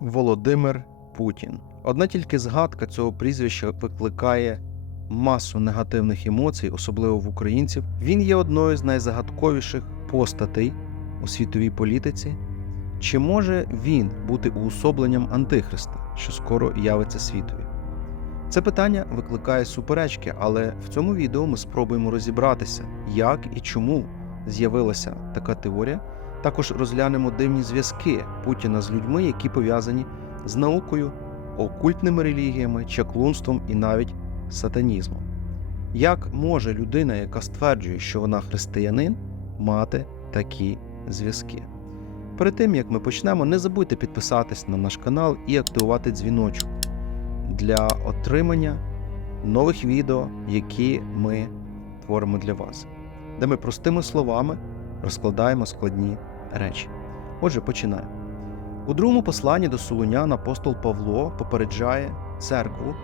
Володимир Путін. Одна тільки згадка цього прізвища викликає масу негативних емоцій, особливо в українців. Він є одною з найзагадковіших постатей у світовій політиці. Чи може він бути уособленням Антихриста, що скоро явиться світові? Це питання викликає суперечки, але в цьому відео ми спробуємо розібратися, як і чому з'явилася така теорія. Також розглянемо дивні зв'язки Путіна з людьми, які пов'язані з наукою, окультними релігіями, чаклунством і навіть сатанізмом. Як може людина, яка стверджує, що вона християнин, мати такі зв'язки? Перед тим як ми почнемо, не забудьте підписатись на наш канал і активувати дзвіночок для отримання нових відео, які ми творимо для вас, де ми простими словами розкладаємо складні речі. Отже, починаємо. У другому посланні до Солунян апостол Павло попереджає церкву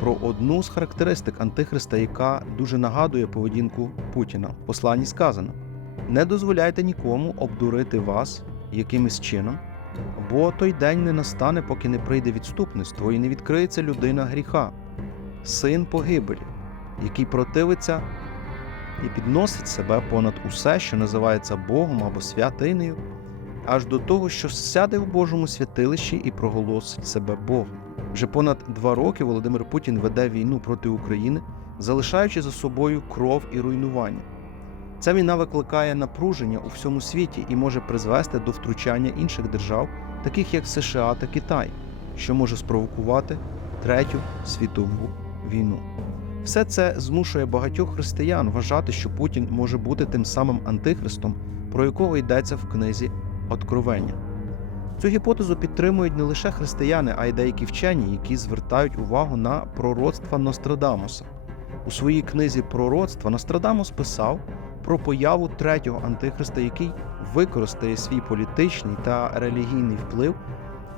про одну з характеристик Антихриста, яка дуже нагадує поведінку Путіна. В посланні сказано: не дозволяйте нікому обдурити вас якимось чином, бо той день не настане, поки не прийде відступництво і не відкриється людина гріха, син погибелі, який противиться і підносить себе понад усе, що називається Богом або святинею, аж до того, що сяде в Божому святилищі і проголосить себе Богом. Вже понад два роки Володимир Путін веде війну проти України, залишаючи за собою кров і руйнування. Ця війна викликає напруження у всьому світі і може призвести до втручання інших держав, таких як США та Китай, що може спровокувати третю світову війну. Все це змушує багатьох християн вважати, що Путін може бути тим самим антихристом, про якого йдеться в книзі Откровення. Цю гіпотезу підтримують не лише християни, а й деякі вчені, які звертають увагу на пророцтва Нострадамуса. У своїй книзі Пророцтва Нострадамус писав про появу третього антихриста, який використає свій політичний та релігійний вплив,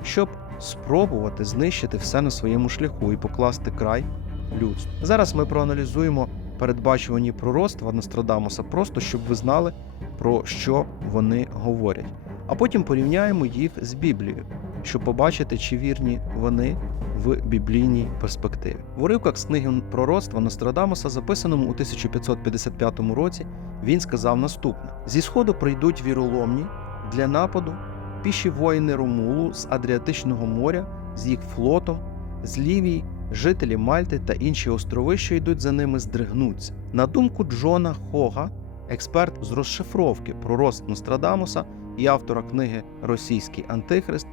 щоб спробувати знищити все на своєму шляху і покласти край людству. Зараз ми проаналізуємо передбачувані пророцтва Нострадамуса, просто щоб ви знали, про що вони говорять. А потім порівняємо їх з Біблією, щоб побачити, чи вірні вони в біблійній перспективі. В уривках з книги пророцтва Нострадамуса, записаному у 1555 році, він сказав наступне: зі сходу прийдуть віроломні для нападу, піші воїни Ромулу з Адріатичного моря, з їх флотом, з Лівії, жителі Мальти та інші острови, що йдуть за ними, здригнуться. На думку Джона Хога, експерт з розшифровки пророцтв Нострадамуса і автора книги Російський Антихрист,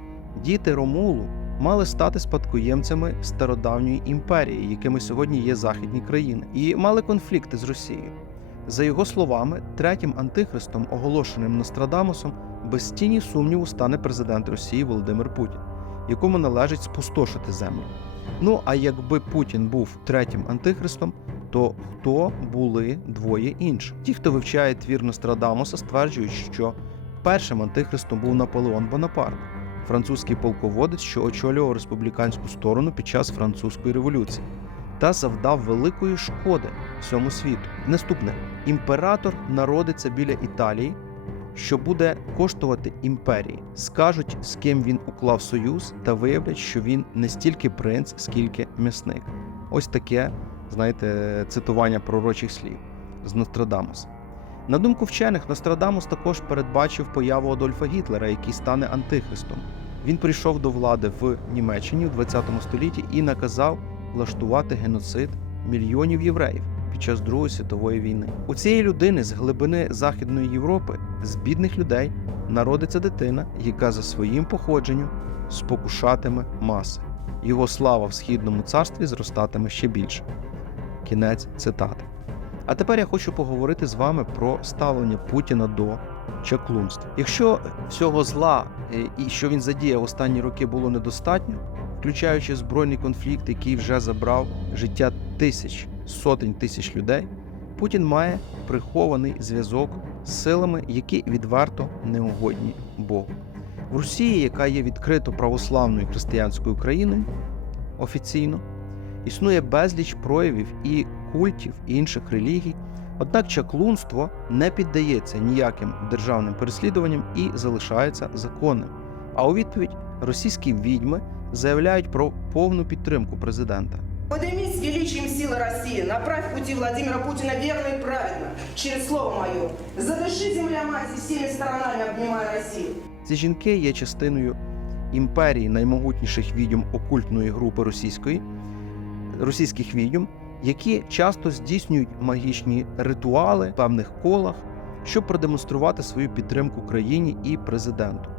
діти Ромулу мали стати спадкоємцями стародавньої імперії, якими сьогодні є західні країни, і мали конфлікти з Росією. За його словами, третім антихристом, оголошеним Нострадамусом, без тіні сумніву стане президент Росії Володимир Путін, якому належить спустошити землю. Ну а якби Путін був третім антихристом, то хто були двоє інших? Ті, хто вивчає твір Нострадамуса, стверджують, що першим антихристом був Наполеон Бонапарт, французький полководець, що очолював республіканську сторону під час французької революції, та завдав великої шкоди всьому світу. Наступне імператор народиться біля Італії, що буде коштувати імперії. Скажуть, з ким він уклав союз, та виявлять, що він не стільки принц, скільки м'ясник. Ось таке, знаєте, цитування пророчих слів з Нострадамуса. На думку вчених, Нострадамус також передбачив появу Адольфа Гітлера, який стане антихристом. Він прийшов до влади в Німеччині у 20 столітті і наказав влаштувати геноцид мільйонів євреїв під час Другої світової війни. У цієї людини з глибини Західної Європи, з бідних людей, народиться дитина, яка за своїм походженням спокушатиме маси. Його слава в східному царстві зростатиме ще більше. Кінець цитати. А тепер я хочу поговорити з вами про ставлення Путіна до чаклунства. Якщо всього зла е, і що він задіяв останні роки було недостатньо, включаючи збройний конфлікт, який вже забрав життя тисяч, сотень тисяч людей, Путін має прихований зв'язок з силами, які відверто неугодні Богу. В Росії, яка є відкрито православною християнською країною, офіційно існує безліч проявів і культів і інших релігій. Однак чаклунство не піддається ніяким державним переслідуванням і залишається законним. А у відповідь російські відьми заявляють про повну підтримку президента. Величием силы России, направь пути Владимира Путина верно и правильно, через слово мое. Задыши, земля мать, и всеми сторонами обнимая Россию. Ці жінки є частиною імперії наймогутніших відьом окультної групи російської, російських відьом, які часто здійснюють магічні ритуали в певних колах, щоб продемонструвати свою підтримку країні і президенту.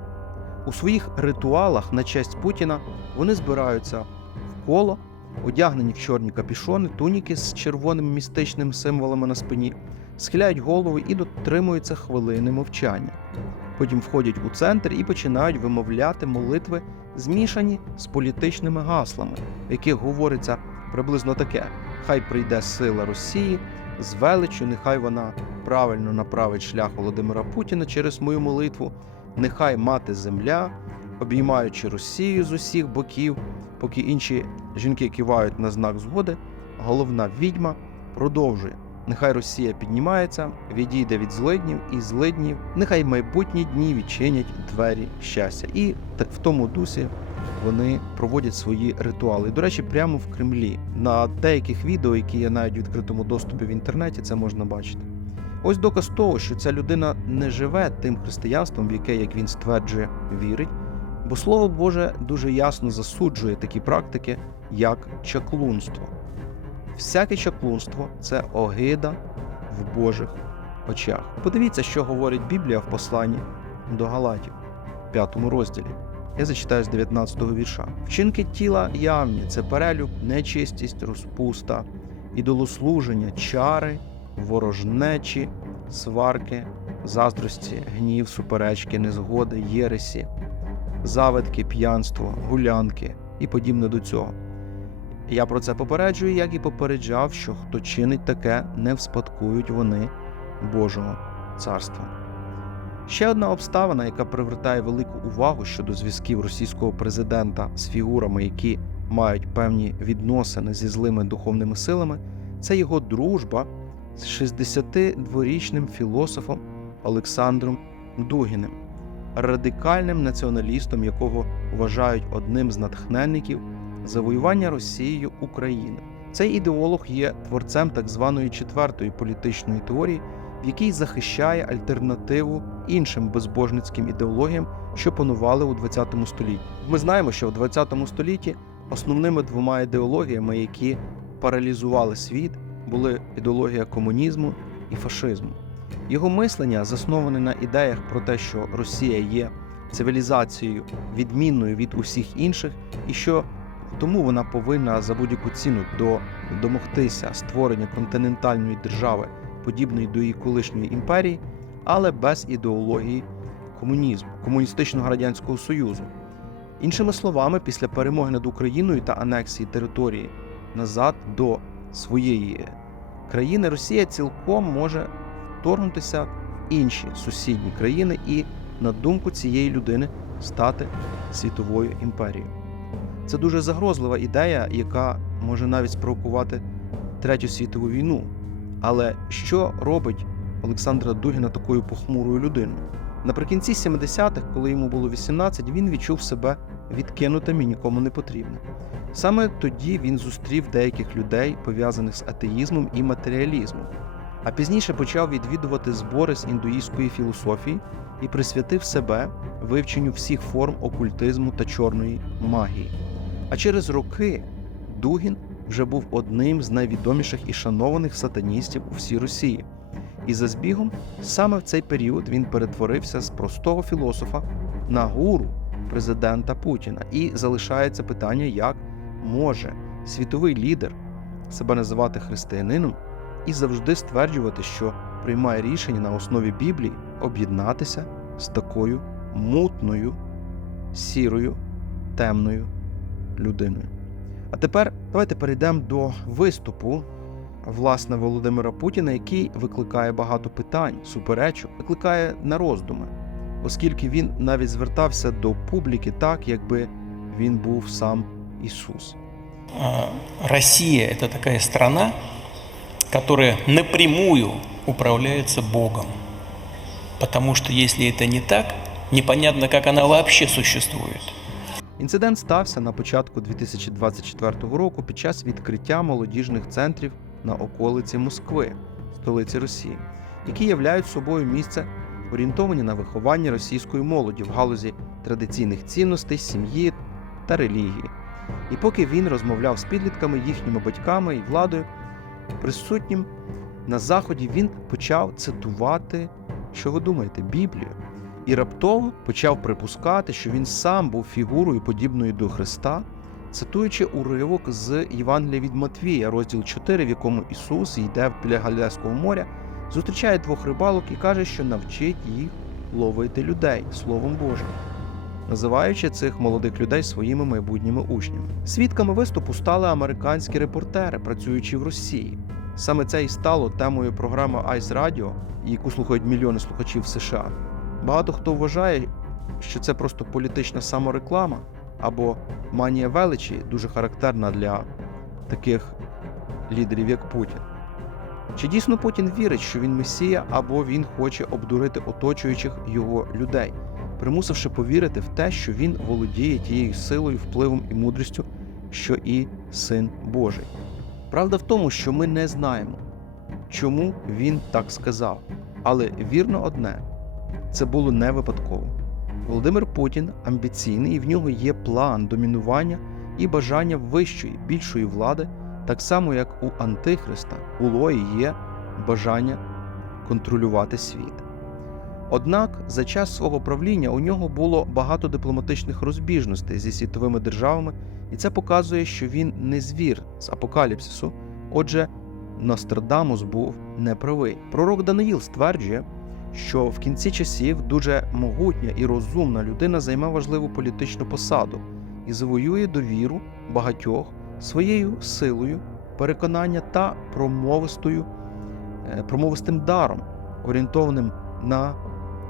У своїх ритуалах на честь Путіна вони збираються в коло, одягнені в чорні капішони, туніки з червоними містичними символами на спині, схиляють голови і дотримуються хвилини мовчання. Потім входять у центр і починають вимовляти молитви, змішані з політичними гаслами, в яких говориться приблизно таке: Хай прийде сила Росії з величчю, нехай вона правильно направить шлях Володимира Путіна через мою молитву, нехай мати земля, обіймаючи Росію з усіх боків, поки інші жінки кивають на знак згоди, головна відьма продовжує. Нехай Росія піднімається, відійде від злиднів і злиднів, нехай майбутні дні відчинять двері щастя. І в тому дусі вони проводять свої ритуали. До речі, прямо в Кремлі. На деяких відео, які є навіть в відкритому доступі в інтернеті, це можна бачити. Ось доказ того, що ця людина не живе тим християнством, в яке, як він стверджує, вірить, бо Слово Боже дуже ясно засуджує такі практики, як чаклунство. Всяке чаклунство це огида в Божих очах. Подивіться, що говорить Біблія в посланні до Галатів, 5 розділі. Я зачитаю з 19-го вірша. Вчинки тіла явні це перелюб, нечистість, розпуста, ідолослуження, чари, ворожнечі, сварки, заздрості, гнів, суперечки, незгоди, єресі, завидки, п'янство, гулянки і подібне до цього. Я про це попереджую, як і попереджав, що хто чинить таке, не вспадкують вони Божого царства. Ще одна обставина, яка привертає велику увагу щодо зв'язків російського президента з фігурами, які мають певні відносини зі злими духовними силами, це його дружба з 62-річним філософом Олександром Дугіним, радикальним націоналістом, якого вважають одним з натхненників завоювання Росією України. Цей ідеолог є творцем так званої четвертої політичної теорії, в якій захищає альтернативу іншим безбожницьким ідеологіям, що панували у ХХ столітті. Ми знаємо, що в ХХ столітті основними двома ідеологіями, які паралізували світ, були ідеологія комунізму і фашизму. Його мислення засноване на ідеях про те, що Росія є цивілізацією відмінною від усіх інших, і що тому вона повинна за будь-яку ціну до, домогтися створення континентальної держави, подібної до її колишньої імперії, але без ідеології комунізму, комуністичного радянського союзу. Іншими словами, після перемоги над Україною та анексії території назад до своєї країни, Росія цілком може вторгнутися в інші сусідні країни і, на думку цієї людини, стати світовою імперією. Це дуже загрозлива ідея, яка може навіть спровокувати Третю світову війну. Але що робить Олександра Дугіна такою похмурою людиною? Наприкінці 70-х, коли йому було 18, він відчув себе відкинутим і нікому не потрібним. Саме тоді він зустрів деяких людей, пов'язаних з атеїзмом і матеріалізмом, а пізніше почав відвідувати збори з індуїстської філософії і присвятив себе вивченню всіх форм окультизму та чорної магії. А через роки Дугін вже був одним з найвідоміших і шанованих сатаністів у всій Росії. І за збігом саме в цей період він перетворився з простого філософа на гуру президента Путіна. І залишається питання, як може світовий лідер себе називати християнином і завжди стверджувати, що приймає рішення на основі Біблії об'єднатися з такою мутною, сірою, темною людиною. А тепер давайте перейдемо до виступу власне Володимира Путіна, який викликає багато питань, суперечок, викликає на роздуми, оскільки він навіть звертався до публіки так, якби він був сам Ісус. А, Россия – это такая страна, которая напрямую управляется Богом. Потому что если это не так, непонятно, как она вообще существует. Інцидент стався на початку 2024 року під час відкриття молодіжних центрів на околиці Москви, столиці Росії, які являють собою місце орієнтовані на виховання російської молоді в галузі традиційних цінностей, сім'ї та релігії. І поки він розмовляв з підлітками, їхніми батьками і владою, присутнім на заході він почав цитувати, що ви думаєте, Біблію. І раптово почав припускати, що він сам був фігурою подібною до Христа, цитуючи уривок з Євангелія від Матвія, розділ 4, в якому Ісус йде біля Галілейського моря, зустрічає двох рибалок і каже, що навчить їх ловити людей Словом Божим, називаючи цих молодих людей своїми майбутніми учнями. Свідками виступу стали американські репортери, працюючи в Росії. Саме це і стало темою програми Ice Radio, яку слухають мільйони слухачів США. Багато хто вважає, що це просто політична самореклама або манія величі, дуже характерна для таких лідерів, як Путін. Чи дійсно Путін вірить, що він месія, або він хоче обдурити оточуючих його людей, примусивши повірити в те, що він володіє тією силою, впливом і мудрістю, що і син Божий? Правда в тому, що ми не знаємо, чому він так сказав. Але вірно одне це було не випадково. Володимир Путін амбіційний, і в нього є план домінування і бажання вищої, більшої влади, так само як у Антихриста було і є бажання контролювати світ. Однак за час свого правління у нього було багато дипломатичних розбіжностей зі світовими державами, і це показує, що він не звір з апокаліпсису. Отже, Нострадамус був неправий. Пророк Даниїл стверджує, що в кінці часів дуже могутня і розумна людина займе важливу політичну посаду і завоює довіру багатьох своєю силою, переконання та промовистою, е, промовистим даром, орієнтованим на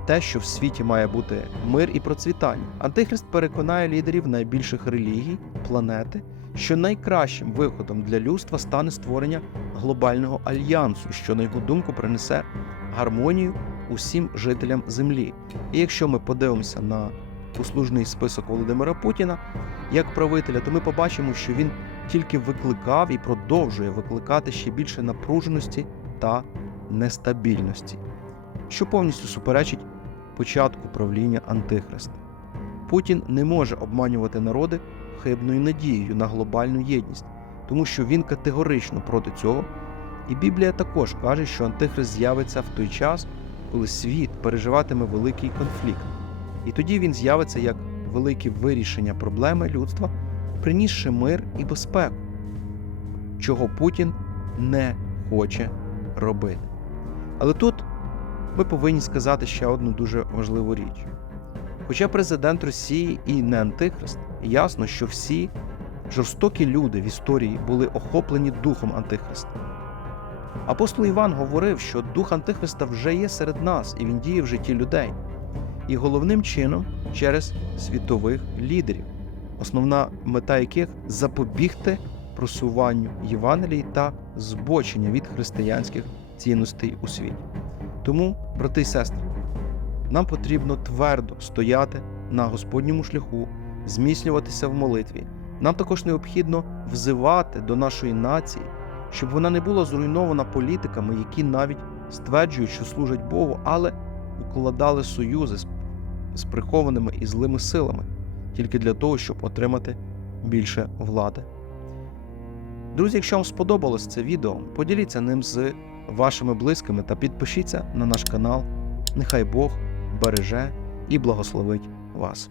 те, що в світі має бути мир і процвітання. Антихрист переконає лідерів найбільших релігій планети, що найкращим виходом для людства стане створення глобального альянсу, що на його думку принесе гармонію усім жителям землі. І якщо ми подивимося на послужний список Володимира Путіна як правителя, то ми побачимо, що він тільки викликав і продовжує викликати ще більше напруженості та нестабільності, що повністю суперечить початку правління Антихриста. Путін не може обманювати народи хибною надією на глобальну єдність, тому що він категорично проти цього. І Біблія також каже, що Антихрист з'явиться в той час, коли світ переживатиме великий конфлікт. І тоді він з'явиться як велике вирішення проблеми людства, принісши мир і безпеку, чого Путін не хоче робити. Але тут ми повинні сказати ще одну дуже важливу річ. Хоча президент Росії і не Антихрист, ясно, що всі жорстокі люди в історії були охоплені духом Антихриста. Апостол Іван говорив, що дух Антихриста вже є серед нас і він діє в житті людей. І головним чином через світових лідерів, основна мета яких запобігти просуванню Євангелії та збочення від християнських цінностей у світі. Тому, брати й сестри, нам потрібно твердо стояти на Господньому шляху, зміцнюватися в молитві. Нам також необхідно взивати до нашої нації, щоб вона не була зруйнована політиками, які навіть стверджують, що служать Богу, але укладали союзи з прихованими і злими силами тільки для того, щоб отримати більше влади. Друзі, якщо вам сподобалось це відео, поділіться ним з вашими близькими та підпишіться на наш канал. Нехай Бог береже і благословить вас.